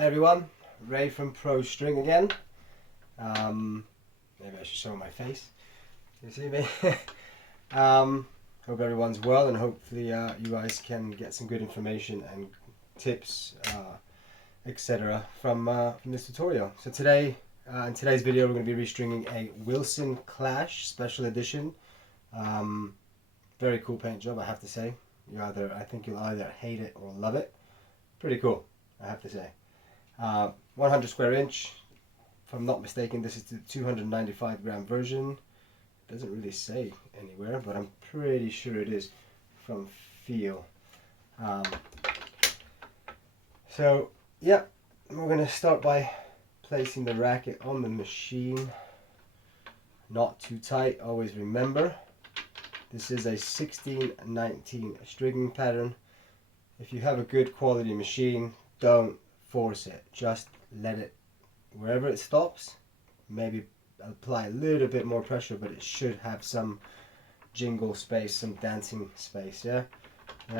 Hi everyone, Ray from Pro String again. Maybe I should show my face. You see me? Hope everyone's well, and hopefully you guys can get some good information and tips, etc. from this tutorial. So today, in today's video, we're going to be restringing a Wilson Clash Special Edition. Very cool paint job, I have to say. I think you'll either hate it or love it. Pretty cool, I have to say. 100 square inch, if I'm not mistaken. This is the 295 gram version. It doesn't really say anywhere, but I'm pretty sure it is from feel. So yeah, we're going to start by placing the racket on the machine. Not too tight, always remember. This is a 16-19 stringing pattern. If you have a good quality machine, don't force it, just let it, wherever it stops, maybe apply a little bit more pressure, but it should have some jingle space, some dancing space. Yeah,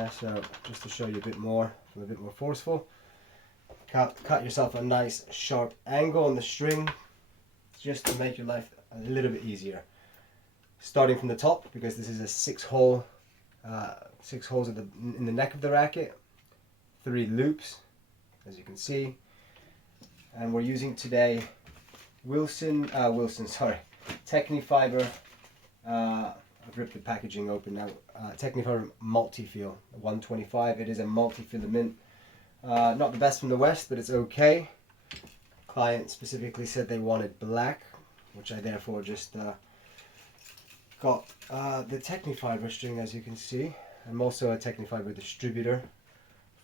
so just to show you a bit more forceful, cut yourself a nice sharp angle on the string, just to make your life a little bit easier. Starting from the top, because this is a 6 holes in the neck of the racket, 3 loops, as you can see, and we're using today Technifiber. I've ripped the packaging open now. Technifiber multifil 125. It is a multifilament. Not the best from the West, but it's okay. Client specifically said they wanted black, which I therefore just got the Technifiber string, as you can see. I'm also a Technifiber distributor.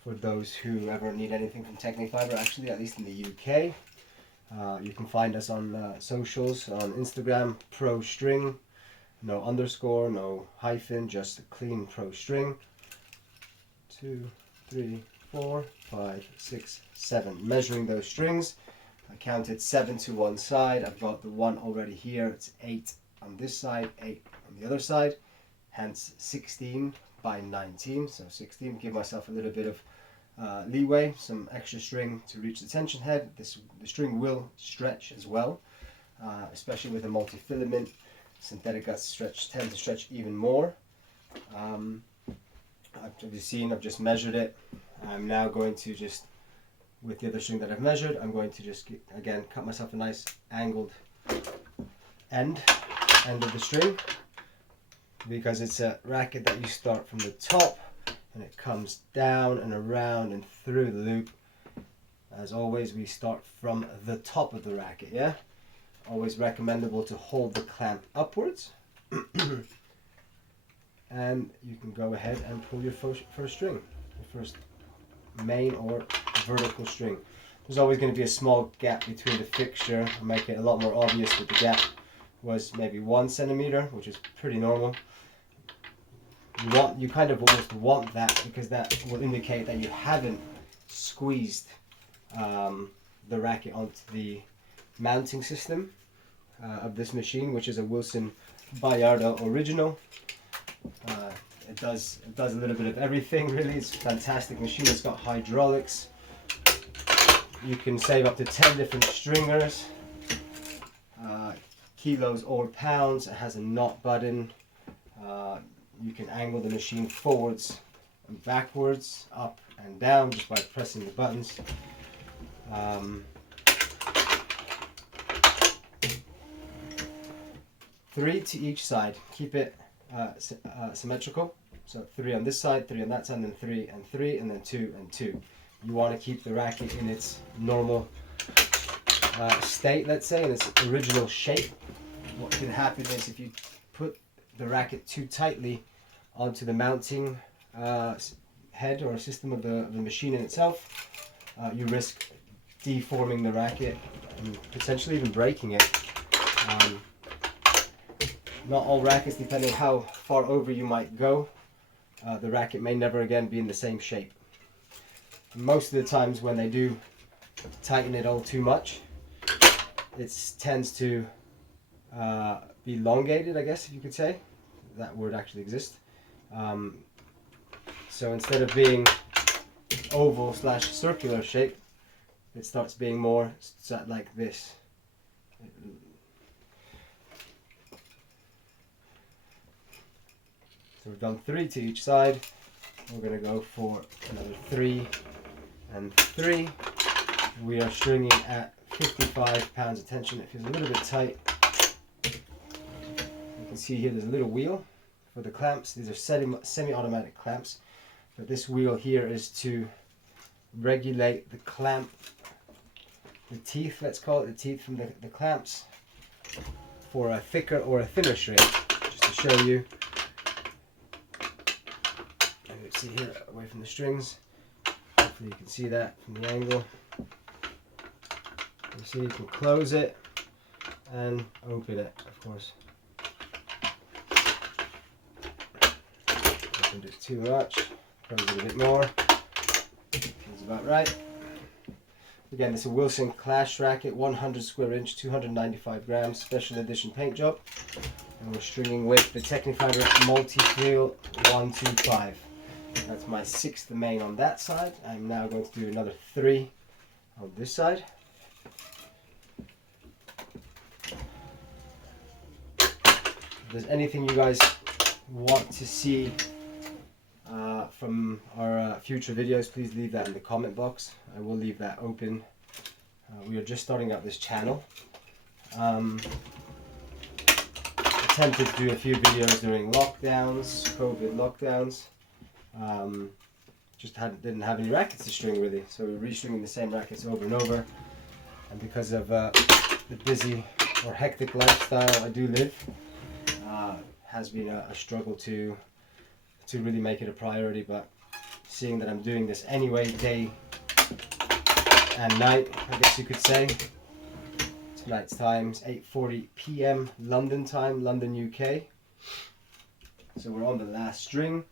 For those who ever need anything from Technifiber, actually, at least in the UK. You can find us on socials, on Instagram, Pro String, no underscore, no hyphen, just a clean Pro String. 2, 3, 4, 5, 6, 7. Measuring those strings, I counted 7 to one side. I've got the one already here. It's 8 on this side, 8 on the other side, hence 16 by 19. So 16. Give myself a little bit of leeway, some extra string to reach the tension head. The string will stretch as well, especially with a multi-filament. Synthetic guts tend to stretch even more. I've just measured it. I'm now going to just, with the other string that I've measured, I'm going to just again cut myself a nice angled end of the string, because it's a racket that you start from the top and it comes down and around and through the loop. As always, we start from the top of the racket. Yeah, always recommendable to hold the clamp upwards. And you can go ahead and pull your first string, your first main or vertical string. There's always going to be a small gap between the fixture. I'll make it a lot more obvious that the gap was maybe 1 centimeter, which is pretty normal. You kind of almost want that, because that will indicate that you haven't squeezed the racket onto the mounting system of this machine, which is a Wilson Bayardo original. It does a little bit of everything, really. It's a fantastic machine. It's got hydraulics. You can save up to 10 different stringers, kilos or pounds. It has a knot button. You can angle the machine forwards and backwards, up and down, just by pressing the buttons. 3 to each side. Keep it symmetrical. So 3 on this side, 3 on that side, and then 3 and 3, and then 2 and 2. You want to keep the racket in its normal state, let's say, in its original shape. What can happen is, if you put the racket too tightly onto the mounting head or system of the machine in itself, you risk deforming the racket and potentially even breaking it. Not all rackets, depending how far over you might go, the racket may never again be in the same shape. Most of the times when they do tighten it all too much, it tends to be elongated, I guess, if you could say. That word actually exists. So instead of being oval/circular shape, it starts being more like this. So we've done 3 to each side. We're going to go for another 3 and 3. We are stringing at 55 pounds of tension. It feels a little bit tight. You can see here there's a little wheel for the clamps. These are semi-automatic clamps. But this wheel here is to regulate the clamp, the teeth, let's call it, the teeth from the clamps, for a thicker or a thinner string. Just to show you. Let's see here, away from the strings. Hopefully you can see that from the angle. You see you can close it and open it, of course. Opened it too much, close it a bit more. Feels about right. Again, this is a Wilson Clash Racquet, 100 square inch, 295 grams, special edition paint job. And we're stringing with the Technifiber Multifil 125. That's my 6th main on that side. I'm now going to do another 3 on this side. If there's anything you guys want to see from our future videos, please leave that in the comment box. I will leave that open. We are just starting out this channel. Attempted to do a few videos during lockdowns, COVID lockdowns. Just didn't have any rackets to string really, so we're restringing the same rackets over and over. And because of the busy or hectic lifestyle I do live, has been a struggle to really make it a priority. But seeing that I'm doing this anyway, day and night, I guess you could say. Tonight's time's 8:40 p.m. London time, London, UK. So we're on the last string.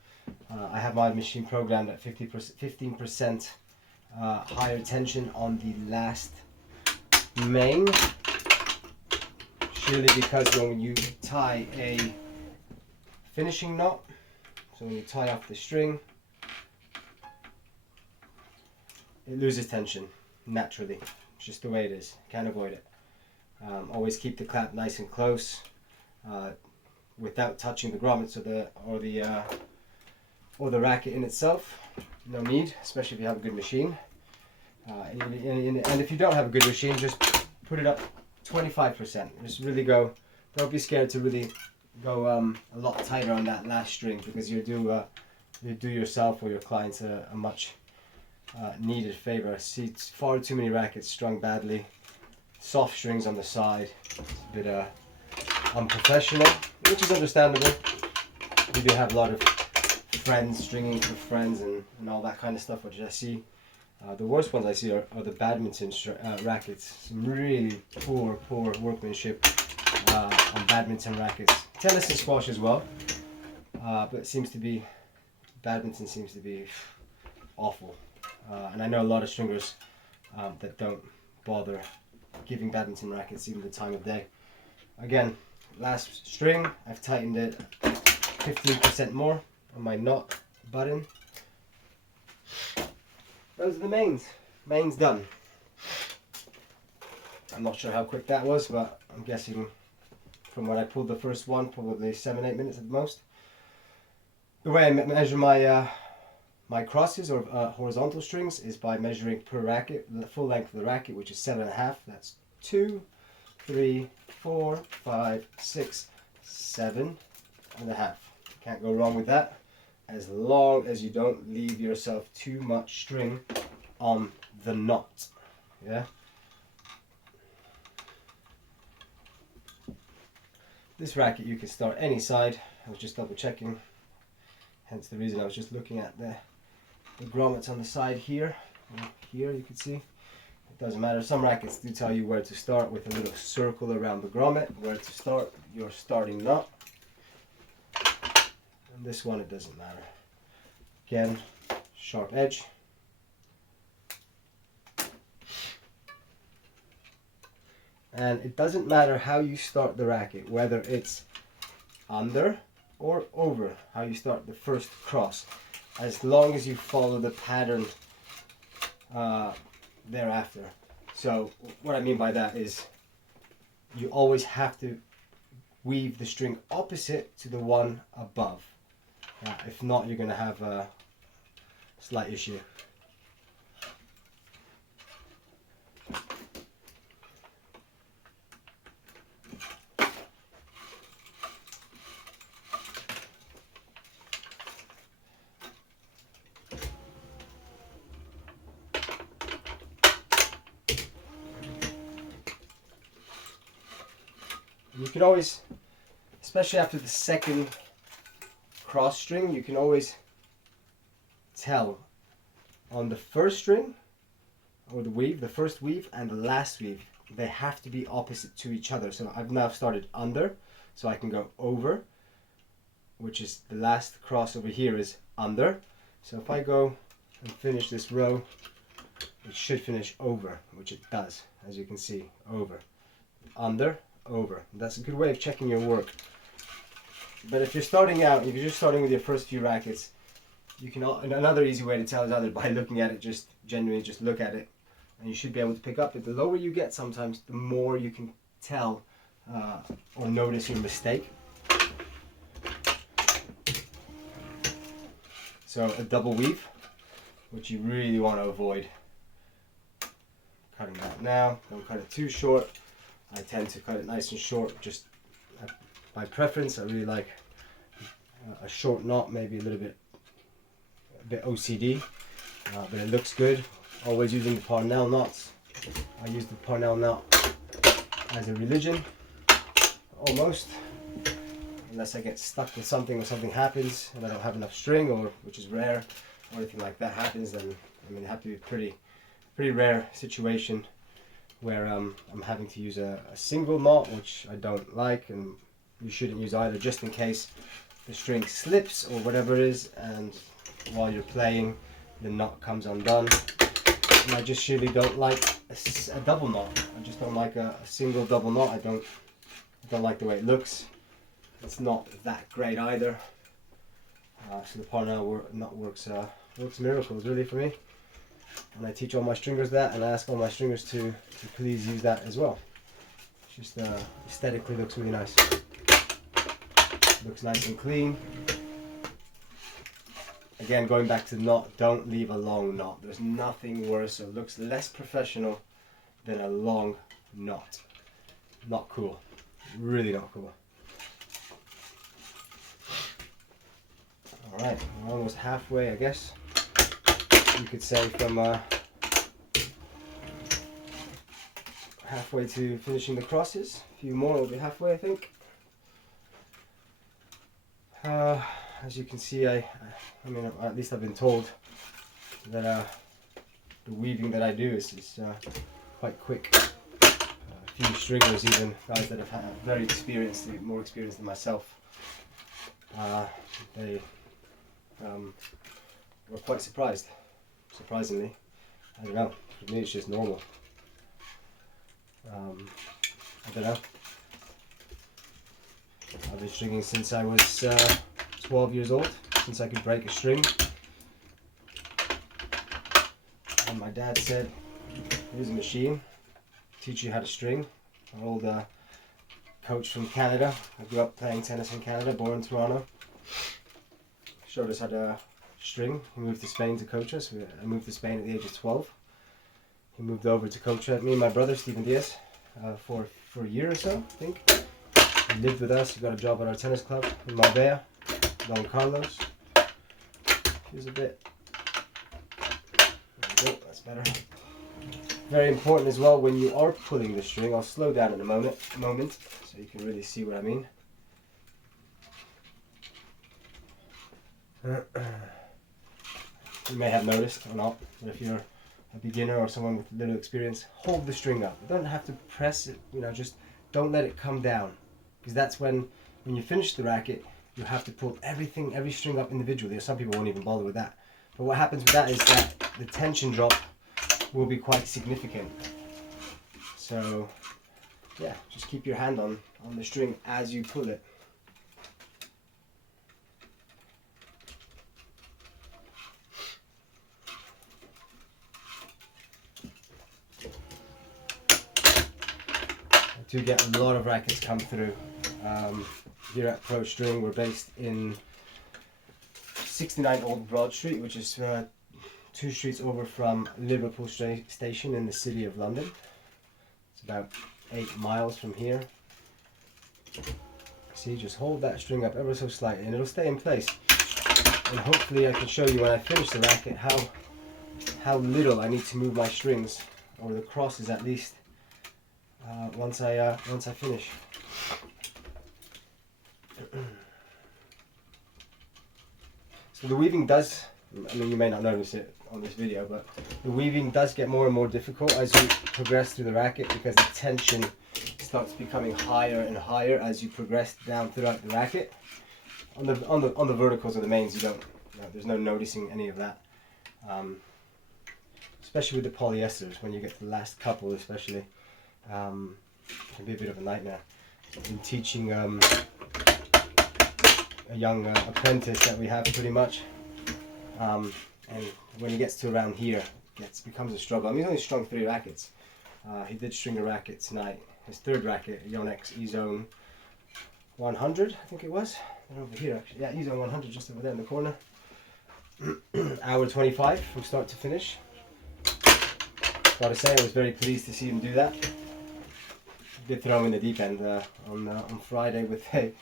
I have my machine programmed at 15% higher tension on the last main. Surely because when you tie a finishing knot, so when you tie off the string, it loses tension naturally. It's just the way it is. Can't avoid it. Always keep the clamp nice and close without touching the grommets or the racket in itself. No need, especially if you have a good machine. And if you don't have a good machine, just put it up 25%. Just really go. Don't be scared to really go a lot tighter on that last string, because you do yourself or your clients a much needed favor. I see far too many rackets strung badly. Soft strings on the side. It's a bit unprofessional, which is understandable. We do have a lot of friends stringing for friends and all that kind of stuff, which I see. The worst ones I see are the badminton rackets. Some really poor workmanship on badminton rackets. Tennis and squash as well, but it seems to be, badminton seems to be awful. And I know a lot of stringers that don't bother giving badminton rackets even the time of day. Again, last string, I've tightened it 15% more on my knot button. Those are the mains. Mains done. I'm not sure how quick that was, but I'm guessing from when I pulled the first one, probably 7-8 minutes at the most. The way I measure my my crosses or horizontal strings is by measuring per racket, the full length of the racket, which is 7.5. That's 2, 3, 4, 5, 6, 7.5. Can't go wrong with that, as long as you don't leave yourself too much string on the knot. Yeah. This racket you can start any side. I was just double checking, hence the reason I was just looking at the grommets on the side here. Here you can see it doesn't matter. Some rackets do tell you where to start, with a little circle around the grommet, where to start your starting knot. And this one, it doesn't matter. Again, sharp edge. And it doesn't matter how you start the racket, whether it's under or over, how you start the first cross, as long as you follow the pattern thereafter. So what I mean by that is you always have to weave the string opposite to the one above. If not, you're going to have a slight issue. You can always, especially after the second cross string, you can always tell on the first string or the weave, the first weave and the last weave, they have to be opposite to each other. So I've now started under, so I can go over, which is the last cross over here is under. So if I go and finish this row, it should finish over, which it does, as you can see, over, under, over. That's a good way of checking your work. But if you're starting out, if you're just starting with your first few rackets, you can, another easy way to tell is either by looking at it, just genuinely just look at it, and you should be able to pick up it. The lower you get sometimes, the more you can tell or notice your mistake. So a double weave, which you really want to avoid. Cutting that now, don't cut it too short. I tend to cut it nice and short, just by preference. I really like a short knot, maybe a bit OCD, but it looks good. Always using the Parnell knots. I use the Parnell knot as a religion, almost, unless I get stuck with something or something happens and I don't have enough string, or which is rare, or anything like that happens. Then I mean, it have to be a pretty rare situation where I'm having to use a single knot, which I don't like, and you shouldn't use either, just in case the string slips or whatever it is, and while you're playing the knot comes undone. And I just really don't like a double knot. I just don't like a single double knot. I don't like the way it looks. It's not that great either. So the Parnell knot works miracles really for me. And I teach all my stringers that, and I ask all my stringers to please use that as well. It's just aesthetically looks really nice. Looks nice and clean. Again, going back to the knot, don't leave a long knot. There's nothing worse or looks less professional than a long knot. Not cool. Really not cool. Alright, we're almost halfway, I guess. You could say from halfway to finishing the crosses. A few more will be halfway, I think. As you can see, I mean, at least I've been told that the weaving that I do is quite quick. A few stringers, even guys that have had very experienced, more experienced than myself, they were quite surprised. Surprisingly, I don't know. For me, it's just normal. I don't know. I've been stringing since I was 12 years old, since I could break a string. And my dad said, here's a machine, teach you how to string. An old coach from Canada. I grew up playing tennis in Canada, born in Toronto. Showed us how to string. He moved to Spain to coach us. I moved to Spain at the age of 12. He moved over to coach me and my brother, Stephen Diaz, for a year or so, I think. He lived with us. He got a job at our tennis club in Marbella, Don Carlos. Here's a bit. There we go, that's better. Very important as well when you are pulling the string. I'll slow down in a moment so you can really see what I mean. You may have noticed or not, but if you're a beginner or someone with little experience, hold the string up. You don't have to press it, you know, just don't let it come down. Because that's when you finish the racket, you have to pull every string up individually. Some people won't even bother with that. But what happens with that is that the tension drop will be quite significant. So yeah, just keep your hand on the string as you pull it. do get a lot of rackets come through. Here at Pro String, we're based in 69 Old Broad Street, which is 2 streets over from Liverpool Station in the City of London. It's about 8 miles from here. See, just hold that string up ever so slightly and it'll stay in place. And hopefully I can show you when I finish the racket how little I need to move my strings, or the crosses at least, once I finish. So the weaving does, I mean, you may not notice it on this video, but the weaving does get more and more difficult as you progress through the racket, because the tension starts becoming higher and higher as you progress down throughout the racket. On the verticals or the mains, there's no noticing any of that. Especially with the polyesters, when you get to the last couple, especially, it can be a bit of a nightmare. I've been teaching a young apprentice that we have pretty much, and when he gets to around here, it becomes a struggle. I mean, he's only strung 3 rackets. He did string a racket tonight, his 3rd racket, a Yonex E-Zone 100, I think it was. They're over here actually. Yeah, E-Zone 100, just over there in the corner. Hour 25 from start to finish. Gotta say, I was very pleased to see him do that. Did throw him in the deep end on Friday with a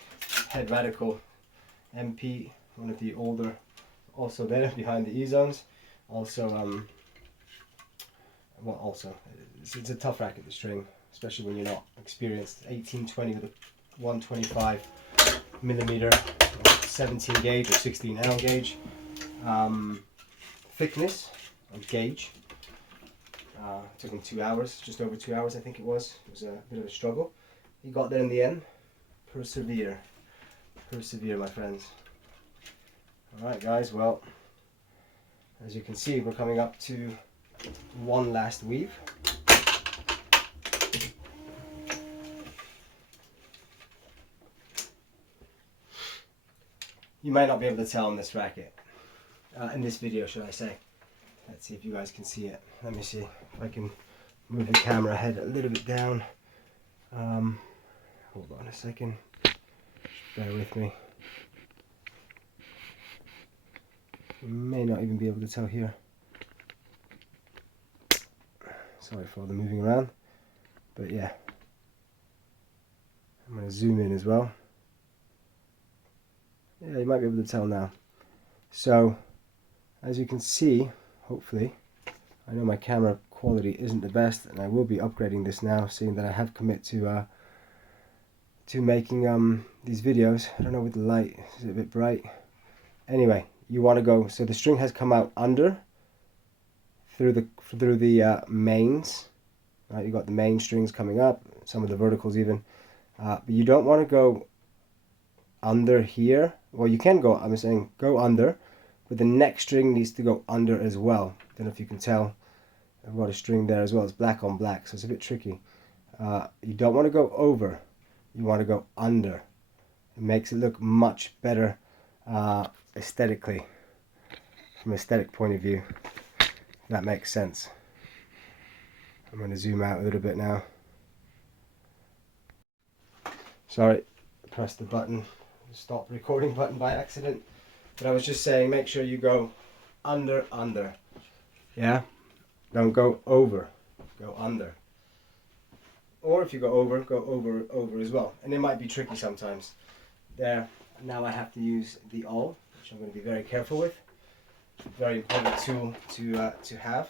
head radical MP, one of the older, also there behind the E-Zones. Also, it's a tough racket to string, especially when you're not experienced. 1820 with a 125 millimeter, 17 gauge or 16 L gauge. Thickness of gauge. It took him 2 hours, just over 2 hours I think it was. It was a bit of a struggle. He got there in the end. Persevere. Persevere, my friends. Alright guys, well, as you can see, we're coming up to one last weave. You might not be able to tell on this racket, in this video should I say. Let's see if you guys can see it. Let me see if I can move the camera head a little bit down. Hold on a second. Bear with me. You may not even be able to tell here. Sorry for all the moving around. But yeah. I'm going to zoom in as well. Yeah, you might be able to tell now. So, as you can see, hopefully, I know my camera quality isn't the best, and I will be upgrading this now, seeing that I have commit to making these videos. I don't know with the light, is it a bit bright? Anyway, you want to go, so the string has come out under through the mains. Right, you got the main strings coming up, some of the verticals even, but you don't want to go under here. Well, you can go, I'm saying go under, but the next string needs to go under as well. Don't know if you can tell, I've got a string there as well. It's black on black, so it's a bit tricky. You don't want to go over, you want to go under. It makes it look much better aesthetically, from an aesthetic point of view, if that makes sense. I'm going to zoom out a little bit now. Sorry, press the button, stop recording button by accident. But I was just saying, make sure you go under. Yeah? Don't go over, go under. Or if you go over as well. And it might be tricky sometimes. There, now I have to use the awl, which I'm going to be very careful with. Very important tool to have.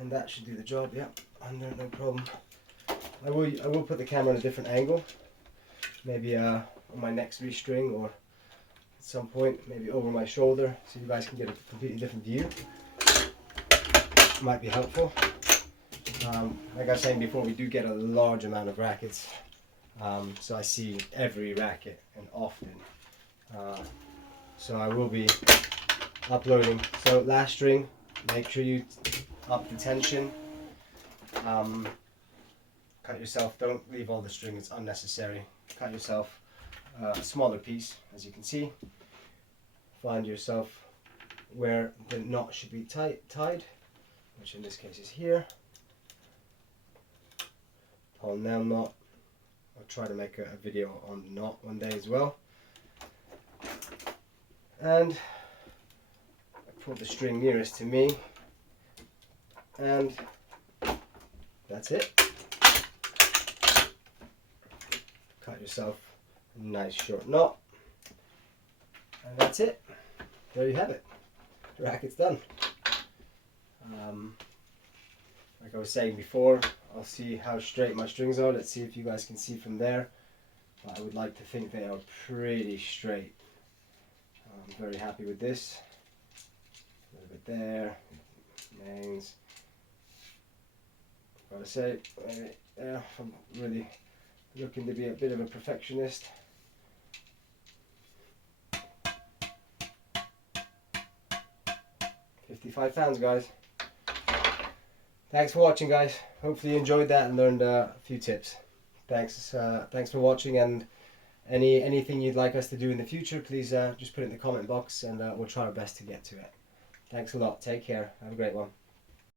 And that should do the job, yeah, under, no problem. I will put the camera on a different angle. Maybe on my next restring, or at some point, maybe over my shoulder, so you guys can get a completely different view. Might be helpful. Like I was saying before, we do get a large amount of rackets, so I see every racket and often. So I will be uploading. So last string, make sure you up the tension. Cut yourself, don't leave all the string, it's unnecessary. Cut yourself a smaller piece, as you can see. Find yourself where the knot should be tied, which in this case is here. whole nail knot. I'll try to make a video on the knot one day as well. And I pull the string nearest to me, and that's it. Cut yourself a nice short knot, and that's it. There you have it. The racket's done. Like I was saying before, I'll see how straight my strings are. Let's see if you guys can see from there. I would like to think they are pretty straight. I'm very happy with this. A little bit there, names. Gotta say, yeah, I'm really looking to be a bit of a perfectionist. £55, guys. Thanks for watching, guys. Hopefully you enjoyed that and learned a few tips. Thanks for watching, and anything you'd like us to do in the future, please just put it in the comment box, and we'll try our best to get to it. Thanks a lot. Take care. Have a great one.